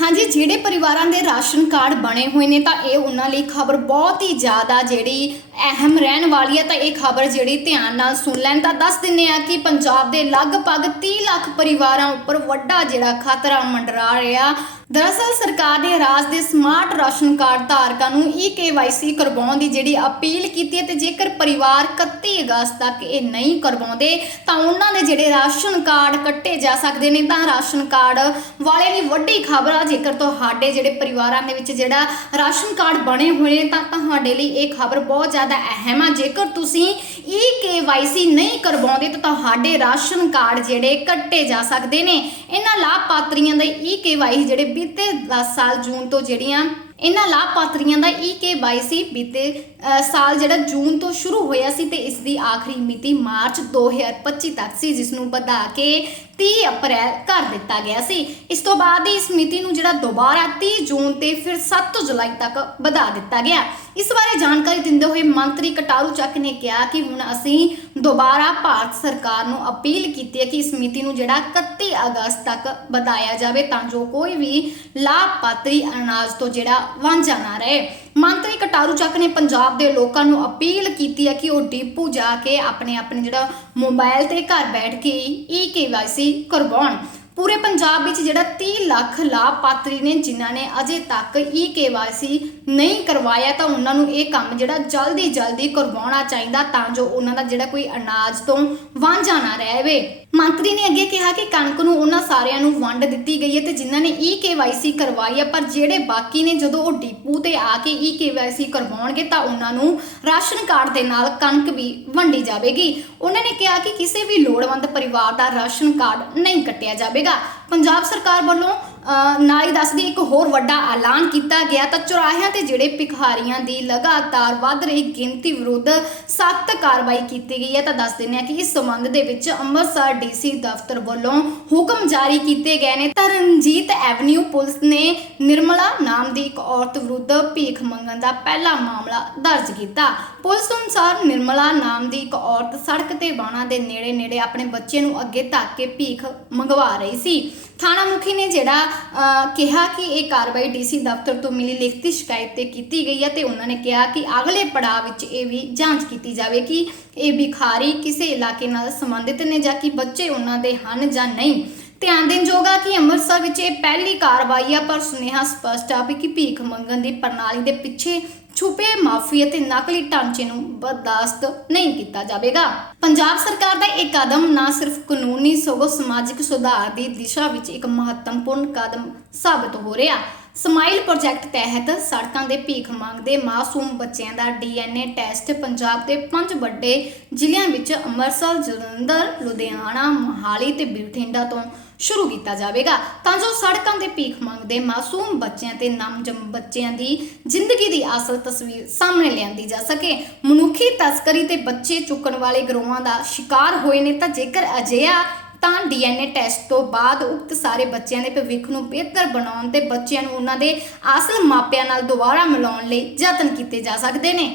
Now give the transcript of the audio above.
ਹਾਂਜੀ, ਜਿਹੜੇ ਪਰਿਵਾਰਾਂ ਦੇ ਰਾਸ਼ਨ ਕਾਰਡ ਬਣੇ ਹੋਏ ਨੇ, ਤਾਂ ਇਹ ਉਹਨਾਂ ਲਈ ਖਬਰ ਬਹੁਤ ਹੀ ਜ਼ਿਆਦਾ ਜਿਹੜੀ ਅਹਿਮ ਰਹਿਣ ਵਾਲੀ ਹੈ, ਤਾਂ ਇਹ ਖਬਰ ਜਿਹੜੀ ਧਿਆਨ ਨਾਲ ਸੁਣ ਲੈਣ। ਤਾਂ ਦੱਸ ਦਿੰਨੇ ਆ ਕਿ ਪੰਜਾਬ ਦੇ ਲਗਭਗ 30 ਲੱਖ ਪਰਿਵਾਰਾਂ ਉੱਪਰ ਵੱਡਾ ਜਿਹੜਾ ਖਤਰਾ ਮੰਡਰਾ ਰਿਹਾ। ਦਰਅਸਲ ਸਰਕਾਰ ਨੇ ਰਾਜ ਦੇ ਸਮਾਰਟ ਰਾਸ਼ਨ ਕਾਰਡ ਧਾਰਕਾਂ ਨੂੰ ਈ-ਕੇਵਾਈਸੀ ਕਰਵਾਉਣ ਦੀ ਜਿਹੜੀ ਅਪੀਲ ਕੀਤੀ ਹੈ ਤੇ ਜੇਕਰ ਪਰਿਵਾਰ 31 ਅਗਸਤ ਤੱਕ ਇਹ ਨਹੀਂ ਕਰਵਾਉਂਦੇ, ਤਾਂ ਉਹਨਾਂ ਦੇ ਜਿਹੜੇ ਰਾਸ਼ਨ ਕਾਰਡ ਕੱਟੇ ਜਾ ਸਕਦੇ ਨੇ, ਤਾਂ ਰਾਸ਼ਨ ਕਾਰਡ ਵਾਲੇ ਲਈ ਵੱਡੀ ਖਬਰ ਆ, ਜੇਕਰ ਤੁਹਾਡੇ ਜਿਹੜੇ ਪਰਿਵਾਰਾਂ ਦੇ ਵਿੱਚ ਜਿਹੜਾ ਰਾਸ਼ਨ ਕਾਰਡ ਬਣੇ ਹੋਏ ਨੇ, ਤਾਂ ਤੁਹਾਡੇ ਲਈ ਇਹ ਖਬਰ ਬਹੁਤ ਜ਼ਿਆਦਾ ਅਹਿਮ ਆ। ਜੇਕਰ ਤੁਸੀਂ ਈ-ਕੇਵਾਈਸੀ ਨਹੀਂ ਕਰਵਾਉਂਦੇ, ਤਾਂ ਤੁਹਾਡੇ ਰਾਸ਼ਨ ਕਾਰਡ ਜਿਹੜੇ ਕੱਟੇ ਜਾ ਸਕਦੇ ਨੇ, ਇਹਨਾਂ ਲਾਭਪਾਤਰੀਆਂ ਦੇ ਈ-ਕੇਵਾਈਸੀ ਜਿਹੜੇ ਬੀਤੇ 10 ਸਾਲ ਜੂਨ ਤੋਂ ਜਿਹੜੀਆਂ ਇਹਨਾਂ ਲਾਭਪਾਤਰੀਆਂ ਦਾ ਈ-ਕੇਵਾਈਸੀ ਬੀਤੇ ਸਾਲ ਜਿਹੜਾ ਜੂਨ ਤੋਂ ਸ਼ੁਰੂ ਹੋਇਆ ਸੀ ਤੇ ਇਸ ਦੀ ਆਖਰੀ ਮਿਤੀ ਮਾਰਚ 2025 ਤੱਕ ਸੀ, ਜਿਸ ਨੂੰ ਵਧਾ ਕੇ 30 ਅਪ੍ਰੈਲ ਕਰ ਦਿੱਤਾ ਗਿਆ ਸੀ। ਇਸ ਤੋਂ ਬਾਅਦ ਇਸ ਮਿਤੀ ਨੂੰ ਜਿਹੜਾ ਦੁਬਾਰਾ 30 ਜੂਨ ਤੇ ਫਿਰ 7 ਜੁਲਾਈ ਤੱਕ ਵਧਾ ਦਿੱਤਾ ਗਿਆ। ਇਸ ਬਾਰੇ ਜਾਣਕਾਰੀ ਦਿੰਦੇ ਹੋਏ ਮੰਤਰੀ ਕਟਾਰੂ ਚੱਕ ਨੇ ਕਿਹਾ ਕਿ ਹੁਣ ਅਸੀਂ ਦੁਬਾਰਾ ਭਾਰਤ ਸਰਕਾਰ ਨੂੰ ਅਪੀਲ ਕੀਤੀ ਹੈ ਕਿ ਇਸ ਮਿਤੀ ਨੂੰ ਜਿਹੜਾ 31 ਅਗਸਤ ਤੱਕ ਵਧਾਇਆ ਜਾਵੇ ਤਾਂ ਜੋ ਕੋਈ ਵੀ ਲਾਭਪਾਤਰੀ ਅਨਾਜ ਤੋਂ ਜਿਹੜਾ ਵਾਂਝਾ ਨਾ ਰਹੇ। ਮੰਤਰੀ ਕਟਾਰੂ ਚੱਕ ਨੇ ਪੰਜਾਬ ਦੇ ਲੋਕਾਂ ਨੂੰ ਅਪੀਲ ਕੀਤੀ ਹੈ ਕਿ ਉਹ ਡੀਪੂ ਜਾ ਕੇ ਆਪਣੇ ਆਪਣੇ ਜਿਹੜਾ ਮੋਬਾਈਲ ਤੇ ਘਰ ਬੈਠ ਕੇ ਈ ਕੇਵਾਈਸੀ ਕਰਵਾਉਣ। ਪੂਰੇ ਪੰਜਾਬ ਵਿੱਚ ਜਿਹੜਾ 30 ਲੱਖ ਲਾਭਪਾਤਰੀ ਨੇ, ਜਿਨ੍ਹਾਂ ਨੇ ਅਜੇ ਤੱਕ ਈ ਕੇਵਾਈਸੀ ਨਹੀਂ ਕਰਵਾਇਆ, ਤਾਂ ਉਹਨਾਂ ਨੂੰ ਇਹ ਕੰਮ ਜਿਹੜਾ ਜਲਦੀ ਜਲਦੀ ਕਰਵਾਉਣਾ ਚਾਹੀਦਾ ਤਾਂ ਜੋ ਉਹਨਾਂ ਦਾ ਜਿਹੜਾ ਕੋਈ ਅਨਾਜ ਤੋਂ ਵਾਂਝਾ ਨਾ ਰਹੇ। ਮੰਤਰੀ ਨੇ ਅੱਗੇ ਕਿਹਾ ਕਿ ਕਣਕ ਨੂੰ ਉਹਨਾਂ ਸਾਰਿਆਂ ਨੂੰ ਵੰਡ ਦਿੱਤੀ ਗਈ ਹੈ ਤੇ ਜਿਨ੍ਹਾਂ ਨੇ ਈ ਕੇਵਾਈਸੀ ਕਰਵਾਈ ਹੈ, ਪਰ ਜਿਹੜੇ ਬਾਕੀ ਨੇ ਜਦੋਂ ਉਹ ਡੀਪੂ ਤੇ ਆ ਕੇ ਈ ਕੇਵਾਈਸੀ ਕਰਵਾਉਣਗੇ ਤਾਂ ਉਹਨਾਂ ਨੂੰ ਰਾਸ਼ਨ ਕਾਰਡ ਦੇ ਨਾਲ ਕਣਕ ਵੀ ਵੰਡੀ ਜਾਵੇਗੀ। ਉਹਨਾਂ ਨੇ ਕਿਹਾ ਕਿ ਕਿਸੇ ਵੀ ਲੋੜਵੰਦ ਪਰਿਵਾਰ ਦਾ ਰਾਸ਼ਨ ਕਾਰਡ ਨਹੀਂ ਕੱਟਿਆ ਜਾਵੇਗਾ। ਪੰਜਾਬ ਸਰਕਾਰ ਵੱਲੋਂ ਨਾਲ ਹੀ ਦੱਸਦੀ, ਇੱਕ ਹੋਰ ਵੱਡਾ ਐਲਾਨ ਕੀਤਾ ਗਿਆ ਤਾਂ ਚੁਰਾਹਿਆਂ ਤੇ ਜਿਹੜੇ ਭਿਖਾਰੀਆਂ ਦੀ ਲਗਾਤਾਰ ਵੱਧ ਰਹੀ ਗਿਣਤੀ ਵਿਰੁੱਧ ਸਖਤ ਕਾਰਵਾਈ ਕੀਤੀ ਗਈ ਹੈ ਤਾਂ ਦੱਸ ਦਿੰਦੇ ਹਾਂ ਕਿ ਇਸ ਸੰਬੰਧ ਦੇ ਵਿੱਚ ਅੰਮ੍ਰਿਤਸਰ ਡੀਸੀ ਦਫ਼ਤਰ ਵੱਲੋਂ ਹੁਕਮ ਜਾਰੀ ਕੀਤੇ ਗਏ ਨੇ। ਤਾਂ ਰਣਜੀਤ ਐਵਨਿਊ ਪੁਲਿਸ ਨੇ ਨਿਰਮਲਾ ਨਾਮ ਦੀ ਇੱਕ ਔਰਤ ਵਿਰੁੱਧ ਭੀਖ ਮੰਗਣ ਦਾ ਪਹਿਲਾ ਮਾਮਲਾ ਦਰਜ ਕੀਤਾ। ਪੁਲਿਸ ਅਨੁਸਾਰ ਨਿਰਮਲਾ ਨਾਮ ਦੀ ਇੱਕ ਔਰਤ ਸੜਕ ਤੇ ਬਾਣਾ ਦੇ ਨੇੜੇ ਨੇੜੇ ਆਪਣੇ ਬੱਚੇ ਨੂੰ ਅੱਗੇ ਧੱਕ ਕੇ ਭੀਖ ਮੰਗਵਾ ਰਹੀ ਸੀ। ਥਾਣਾ ਮੁਖੀ ਨੇ ਜਿਹੜਾ ਕਿਹਾ ਕਿ ਇਹ ਕਾਰਵਾਈ ਡੀਸੀ ਦਫ਼ਤਰ ਤੋਂ ਮਿਲੀ ਲਿਖਤੀ ਸ਼ਿਕਾਇਤ ਤੇ ਕੀਤੀ ਗਈ ਹੈ ਤੇ ਉਹਨਾਂ ਨੇ ਕਿਹਾ ਕਿ ਅਗਲੇ ਪੜਾਅ ਵਿੱਚ ਇਹ ਵੀ ਜਾਂਚ ਕੀਤੀ ਜਾਵੇ ਕਿ ਇਹ ਭਿਖਾਰੀ ਕਿਸੇ ਇਲਾਕੇ ਨਾਲ ਸੰਬੰਧਿਤ ਨੇ ਜਾਂ ਕਿ ਬੱਚੇ ਉਹਨਾਂ ਦੇ ਹਨ ਜਾਂ ਨਹੀਂ। ਧਿਆਨ ਦੇਣਯੋਗ ਆ ਕਿ ਅੰਮ੍ਰਿਤਸਰ ਵਿੱਚ ਇਹ ਪਹਿਲੀ ਕਾਰਵਾਈ ਆ, ਪਰ ਸੁਨੇਹਾ ਸਪਸ਼ਟ ਆ ਕਿ ਭੀਖ ਮੰਗਣ ਦੀ ਪ੍ਰਣਾਲੀ ਦੇ ਪਿੱਛੇ ਛੁਪੇ ਮਾਫ਼ੀ ਅਤੇ ਨਕਲੀ ਢਾਂਚੇ ਨੂੰ ਬਰਦਾਸ਼ਤ ਨਹੀਂ ਕੀਤਾ ਜਾਵੇਗਾ। ਪੰਜਾਬ ਸਰਕਾਰ ਦਾ ਇਹ ਕਦਮ ਨਾ ਸਿਰਫ ਕਾਨੂੰਨੀ, ਸਗੋਂ ਸਮਾਜਿਕ ਸੁਧਾਰ ਦੀ ਦਿਸ਼ਾ ਵਿੱਚ ਇੱਕ ਮਹੱਤਵਪੂਰਨ ਕਦਮ ਸਾਬਤ ਹੋ ਰਿਹਾ। ਸਮਾਈਲ ਪ੍ਰੋਜੈਕਟ ਤਹਿਤ ਸੜਕਾਂ ਦੇ ਭੀਖ ਮੰਗਦੇ ਮਾਸੂਮ ਬੱਚਿਆਂ ਦਾ ਡੀਐਨਏ ਟੈਸਟ ਪੰਜਾਬ ਦੇ ਪੰਜ ਵੱਡੇ ਜ਼ਿਲ੍ਹਿਆਂ ਵਿੱਚ ਅੰਮ੍ਰਿਤਸਰ, ਜਲੰਧਰ, ਲੁਧਿਆਣਾ, ਮੋਹਾਲੀ ਤੇ ਬਠਿੰਡਾ ਤੋਂ ਸ਼ੁਰੂ ਕੀਤਾ ਜਾਵੇਗਾ। ਤਾਂ ਜੋ ਸੜਕਾਂ ਤੇ ਭੀਖ ਮੰਗਦੇ ਮਾਸੂਮ ਬੱਚਿਆਂ ਤੇ ਨਵਜੰਮ ਬੱਚਿਆਂ ਦੀ ਜ਼ਿੰਦਗੀ ਦੀ ਅਸਲ ਤਸਵੀਰ ਸਾਹਮਣੇ ਲਿਆਂਦੀ ਜਾ ਸਕੇ। ਮਨੁੱਖੀ ਤਸਕਰੀ ਤੇ ਬੱਚੇ ਚੁੱਕਣ ਵਾਲੇ ਗਰੋਹਾਂ ਦਾ ਸ਼ਿਕਾਰ ਹੋਏ ਨੇ ਤਾਂ ਜੇਕਰ ਅਜਿਹਾ ਤਾਂ ਡੀਐਨਏ ਟੈਸਟ ਤੋਂ ਬਾਅਦ ਉਕਤ ਸਾਰੇ ਬੱਚਿਆਂ ਦੇ ਭਵਿੱਖ ਨੂੰ ਬਿਹਤਰ ਬਣਾਉਣ ਤੇ ਬੱਚਿਆਂ ਨੂੰ ਉਹਨਾਂ ਦੇ ਅਸਲ ਮਾਪਿਆਂ ਨਾਲ ਦੁਬਾਰਾ ਮਿਲਾਉਣ ਲਈ ਯਤਨ ਕੀਤੇ ਜਾ ਸਕਦੇ ਨੇ।